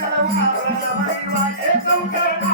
ಕಳವ ಜಮನಿ ವಾಜೆ ತುಮಕರ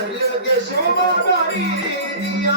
चल गए सोमा बारी दिया